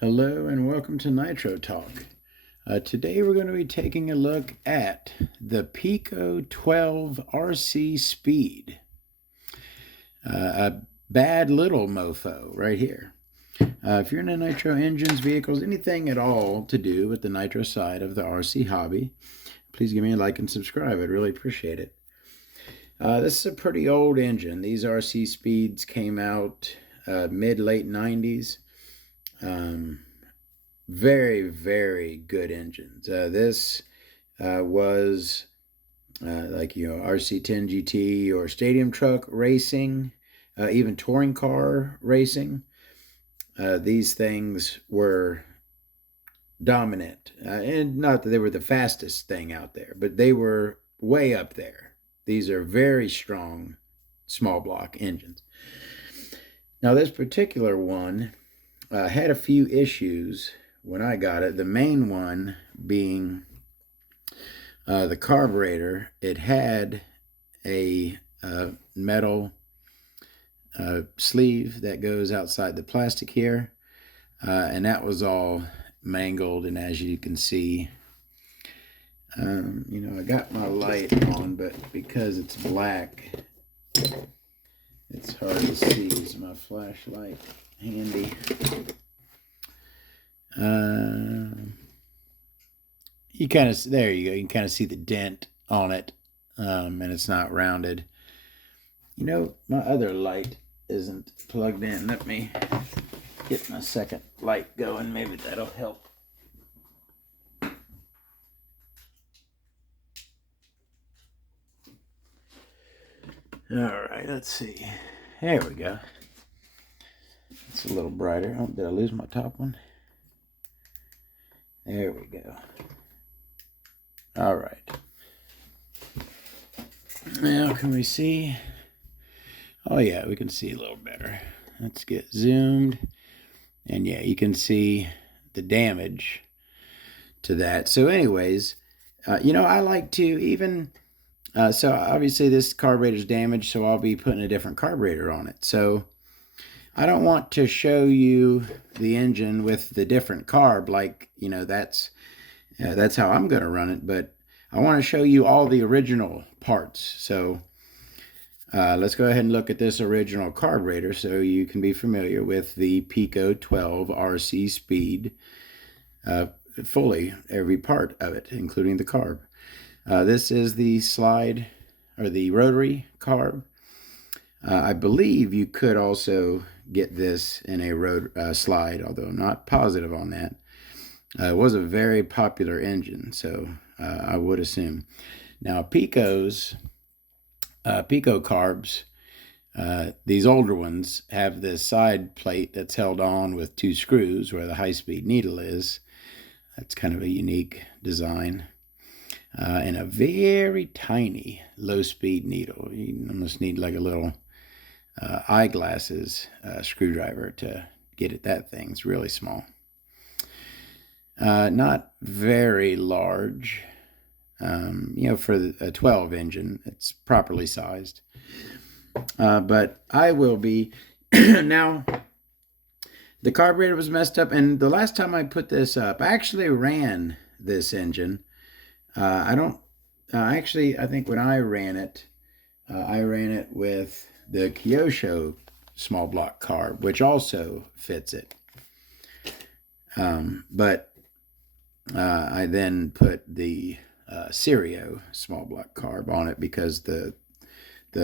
Hello and welcome to Nitro Talk. Today we're going to be taking a look at the Pico 12 RC Speed. A bad little mofo right here. If you're into nitro engines, vehicles, anything at all to do with the nitro side of the RC hobby, please give me a like and subscribe. I'd really appreciate it. This is a pretty old engine. These RC Speeds came out mid-late 90s. Very, very good engines. This was RC10 GT or stadium truck racing, even touring car racing. These things were dominant. And not that they were the fastest thing out there, but they were way up there. These are very strong small block engines. Now, this particular one had a few issues when I got it. The main one being the carburetor. It had a metal sleeve that goes outside the plastic here, and that was all mangled. And as you can see, I got my light on, but because it's black, it's hard to see. Is my flashlight handy? There you go. You can kind of see the dent on it, and it's not rounded. My other light isn't plugged in. Let me get my second light going. Maybe that'll help. All right, let's see. There we go. It's a little brighter. Oh, did I lose my top one? There we go. All right. Now, can we see? Oh, yeah, we can see a little better. Let's get zoomed. And yeah, you can see the damage to that. So anyways, I like to even... so obviously this carburetor is damaged, so I'll be putting a different carburetor on it. So I don't want to show you the engine with the different carb, like, that's how I'm going to run it, but I want to show you all the original parts. So let's go ahead and look at this original carburetor so you can be familiar with the Pico 12 RC Speed, fully every part of it, including the carb. This is the slide, or the rotary carb. I believe you could also get this in a slide, although I'm not positive on that. It was a very popular engine, so I would assume. Now, Pico carbs, these older ones, have this side plate that's held on with two screws where the high-speed needle is. That's kind of a unique design. And a very tiny low-speed needle. You almost need like a little eyeglasses screwdriver to get at that thing. It's really small. Not very large. For a 12 engine, it's properly sized. But I will be... Now, the carburetor was messed up, and the last time I put this up, I actually ran this engine. I think when I ran it with the Kyosho small block carb, which also fits it. But I then put the Serio small block carb on it because the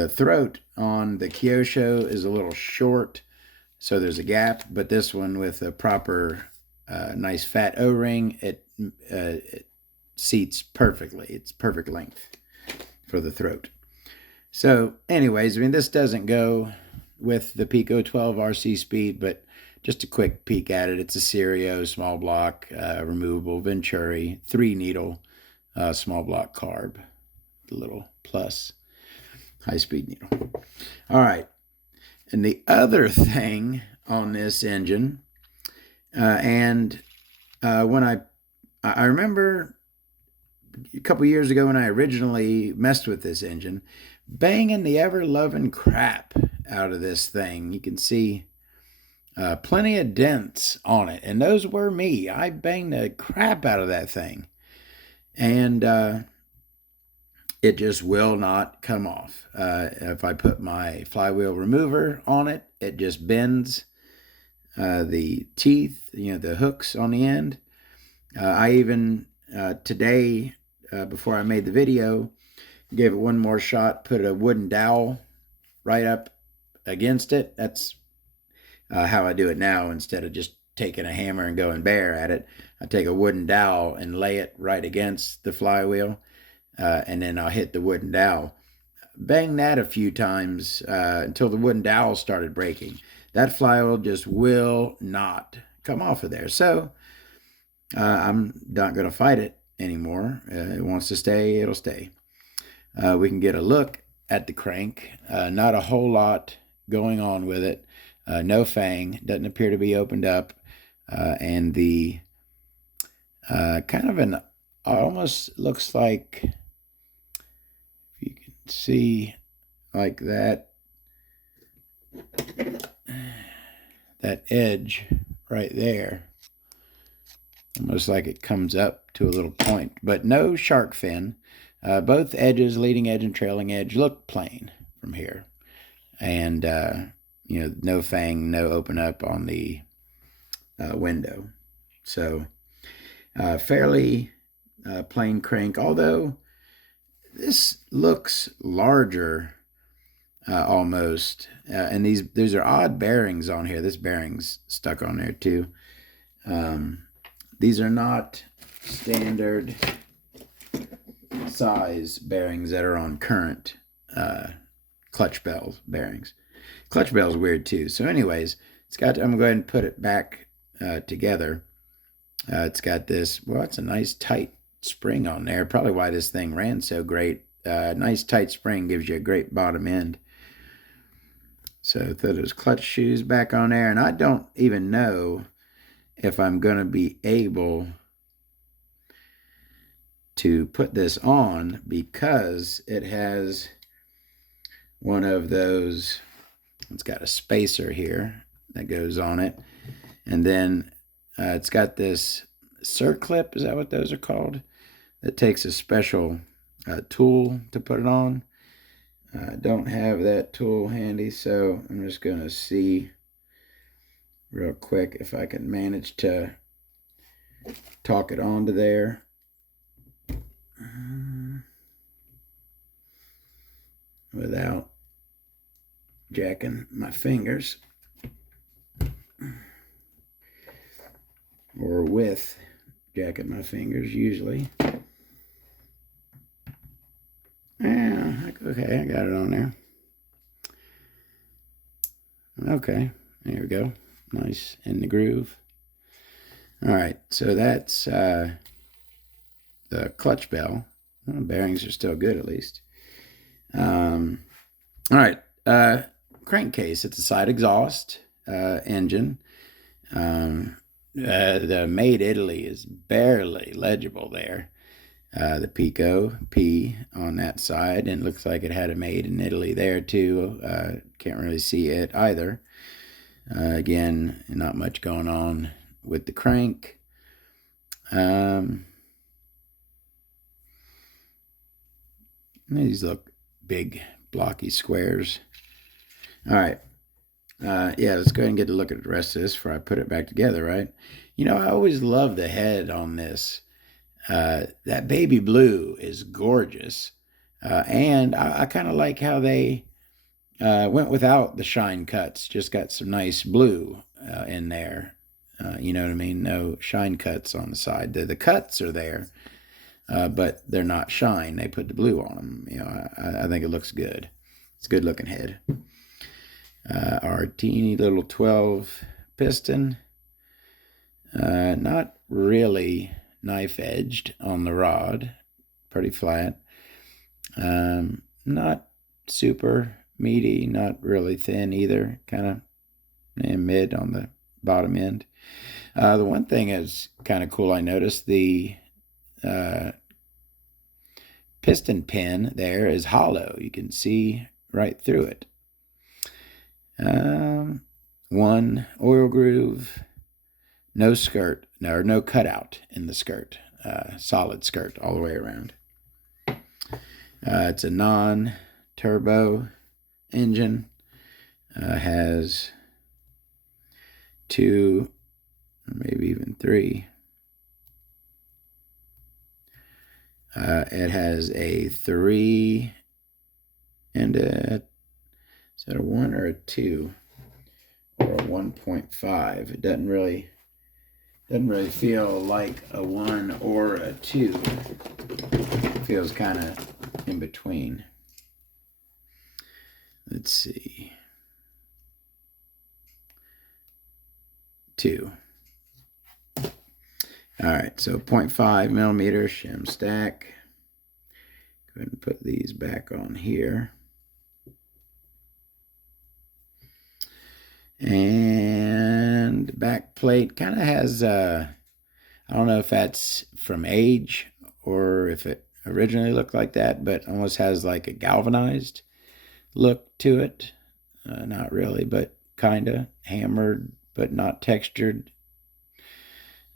throat on the Kyosho is a little short, so there's a gap. But this one, with a proper nice fat O-ring, it seats perfectly. It's perfect length for the throat. So anyways, this doesn't go with the Pico 12 RC Speed, but just a quick peek at it. It's a Serio small block, removable Venturi, 3-needle small block carb, the little plus high-speed needle. All right. And the other thing on this engine, when I remember a couple years ago when I originally messed with this engine, banging the ever-loving crap out of this thing. You can see plenty of dents on it, and those were me. I banged the crap out of that thing, and it just will not come off. If I put my flywheel remover on it, it just bends the teeth, the hooks on the end. I even today, before I made the video, gave it one more shot, put a wooden dowel right up against it. That's how I do it now. Instead of just taking a hammer and going bare at it, I take a wooden dowel and lay it right against the flywheel, and then I'll hit the wooden dowel. Bang that a few times until the wooden dowel started breaking. That flywheel just will not come off of there. So I'm not going to fight it anymore. It wants to stay, it'll stay. We can get a look at the crank. Not a whole lot going on with it. No fang, doesn't appear to be opened up. And the kind of an, almost looks like, if you can see like that, that edge right there, almost like it comes up to a little point, but no shark fin. Both edges, leading edge and trailing edge, look plain from here. And, no fang, no open up on the window. So, fairly plain crank, although this looks larger almost. And these are odd bearings on here. This bearing's stuck on there too. These are not standard size bearings that are on current clutch bell bearings. Clutch bell's weird too. So anyways, I'm going to go ahead and put it back together. It's got this, well, it's a nice tight spring on there. Probably why this thing ran so great. Nice tight spring gives you a great bottom end. So throw those clutch shoes back on there. And I don't even know if I'm going to be able to put this on, because it has one of those, it's got a spacer here that goes on it. And then it's got this circlip, is that what those are called? That takes a special tool to put it on. I don't have that tool handy, so I'm just going to see real quick if I can manage to talk it onto there. Without jacking my fingers. Or with jacking my fingers, usually. Yeah, okay, I got it on there. Okay, there we go. Nice in the groove. All right, so that's the clutch bell. Well, bearings are still good, at least. All right, crankcase. It's a side exhaust engine. The Made Italy is barely legible there. The Pico P on that side, and it looks like it had a Made in Italy there too. Can't really see it either. Again, not much going on with the crank. These look big, blocky squares. All right. Yeah, let's go ahead and get a look at the rest of this before I put it back together, right? I always love the head on this. That baby blue is gorgeous. And I kind of like how they went without the shine cuts. Just got some nice blue in there. You know what I mean? No shine cuts on the side. The cuts are there, but they're not shine. They put the blue on them. I think it looks good. It's a good looking head. Our teeny little 12 piston. Not really knife edged on the rod. Pretty flat. Not super meaty, not really thin either. Kind of mid on the bottom end. The one thing is kind of cool. I noticed the piston pin there is hollow. You can see right through it. one oil groove, no skirt, or no cutout in the skirt, solid skirt all the way around. It's a non-turbo engine. Has 2, maybe even 3. It has a 3 and is that a 1 or a 2 or a 1.5? It doesn't really feel like a 1 or a 2. It feels kind of in between. Let's see. 2. All right, so 0.5 millimeter shim stack. Go ahead and put these back on here. And back plate kind of has, I don't know if that's from age or if it originally looked like that, but almost has like a galvanized look to it. Not really, but kind of hammered, but not textured.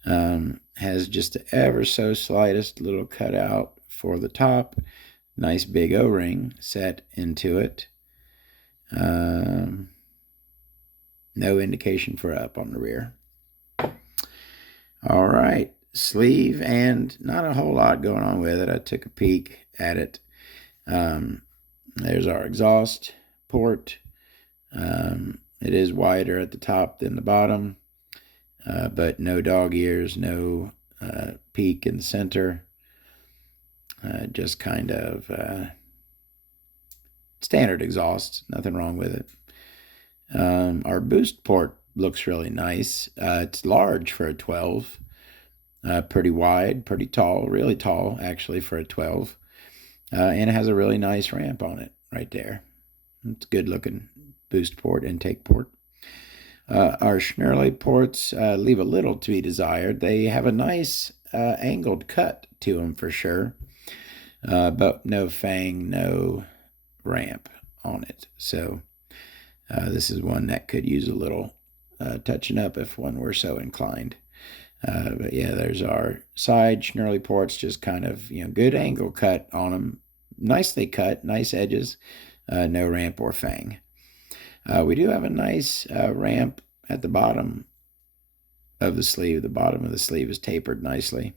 Has just the ever so slightest little cutout for the top. Nice big O-ring set into it. No indication for up on the rear. All right, sleeve, and not a whole lot going on with it. I took a peek at it. There's our exhaust port. It is wider at the top than the bottom, but no dog ears, no peak in the center. Just kind of standard exhaust, nothing wrong with it. Our boost port looks really nice. It's large for a 12, pretty wide, pretty tall, really tall actually for a 12, and it has a really nice ramp on it right there. It's a good looking boost port, intake port. Our Schnurley ports leave a little to be desired. They have a nice angled cut to them for sure, but no fang, no ramp on it. So this is one that could use a little touching up if one were so inclined. But yeah, there's our side Schnurley ports, just kind of, good angle cut on them. Nicely cut, nice edges, no ramp or fang. We do have a nice ramp at the bottom of the sleeve. The bottom of the sleeve is tapered nicely.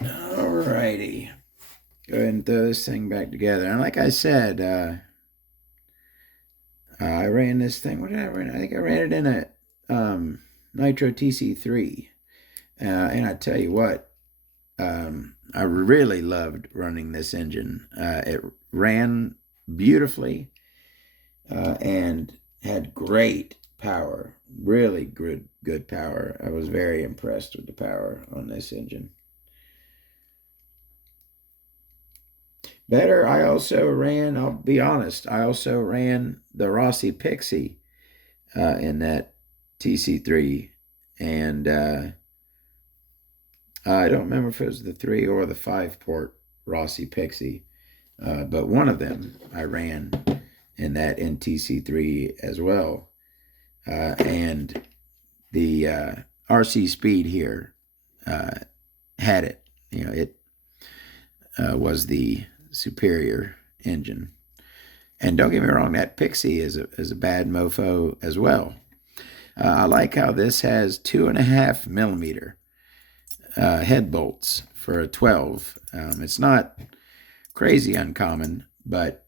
Alrighty. Go ahead and throw this thing back together. And like I said, I ran this thing. What did I run? I think I ran it in a Nitro TC3. And I tell you what, I really loved running this engine. It ran beautifully and had great power, really good power. I was very impressed with the power on this engine. Better, I also ran, I'll be honest, I also ran the Rossi Pixie in that TC3, and I don't remember if it was the 3 or the 5-port Rossi Pixie, but one of them I ran in that NTC3 as well. And the RC Speed here had it. It was the superior engine. And don't get me wrong, that Pixie is a bad mofo as well. I like how this has 2.5 millimeter head bolts for a 12. It's not crazy uncommon, but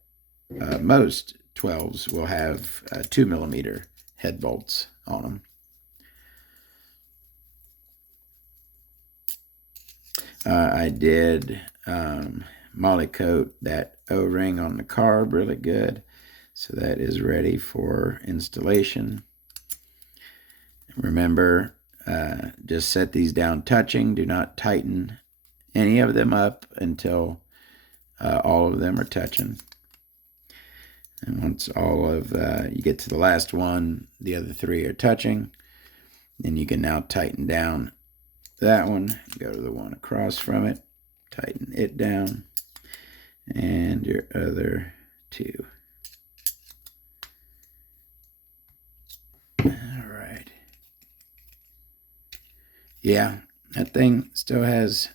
most 12s will have 2 millimeter head bolts on them. I did molly coat that O-ring on the carb really good, so that is ready for installation. Remember, just set these down touching. Do not tighten any of them up until all of them are touching. And once all of you get to the last one, the other 3 are touching, then you can now tighten down that one. Go to the one across from it, tighten it down, and your other 2. All right. Yeah, that thing still has,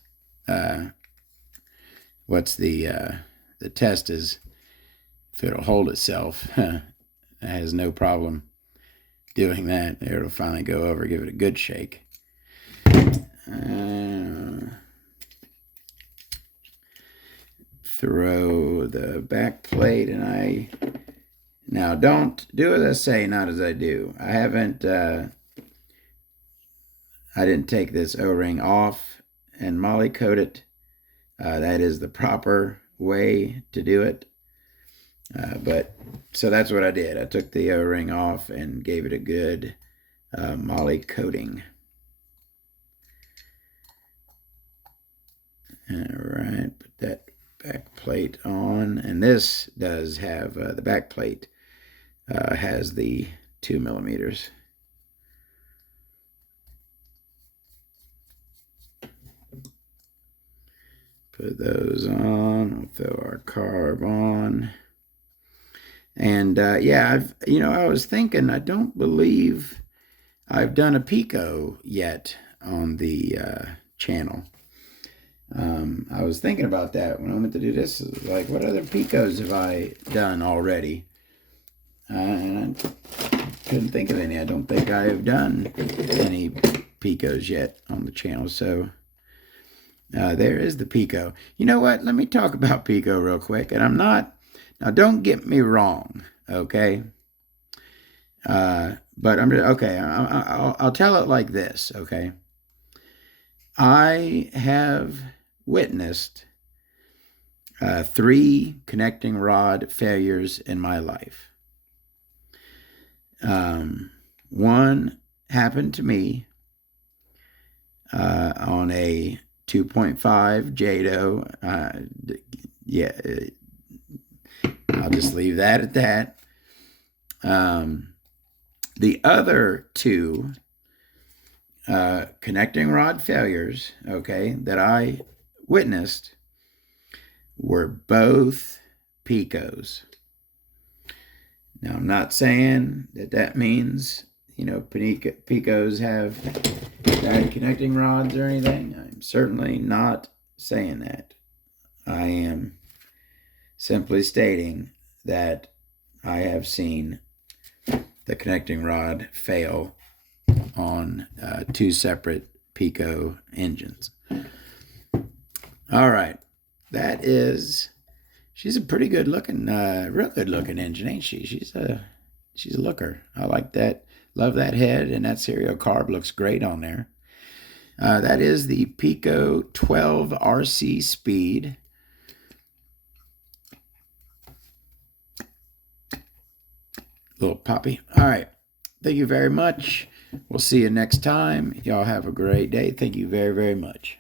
what's the test is if it'll hold itself. It has no problem doing that. It'll finally go over, give it a good shake. Throw the back plate, and now don't do as I say, not as I do. I didn't take this O-ring off and moly coat it. That is the proper way to do it. So that's what I did. I took the O-ring off and gave it a good moly coating. All right, put that back plate on, and this does have the back plate has the 2 millimeters. Put those on. We'll throw our carb on. And yeah, I was thinking, I don't believe I've done a Pico yet on the channel. I was thinking about that when I went to do this. Like, what other Picos have I done already? And I couldn't think of any. I don't think I have done any Picos yet on the channel. So there is the Pico. You know what? Let me talk about Pico real quick. And now don't get me wrong, okay? But I'll tell it like this, okay? I have witnessed 3 connecting rod failures in my life. One happened to me on a 2.5 Jado. Yeah, I'll just leave that at that. The other 2 connecting rod failures, okay, that I witnessed were both Picos. Now, I'm not saying that means, Picos have bad connecting rods or anything. I'm certainly not saying that. I am simply stating that I have seen the connecting rod fail on 2 separate Pico engines. All right. She's a pretty good looking, real good looking engine, ain't she? She's a looker. I like that. Love that head, and that serial carb looks great on there. That is the Pico 12 RC Speed. Little poppy. All right. Thank you very much. We'll see you next time. Y'all have a great day. Thank you very, very much.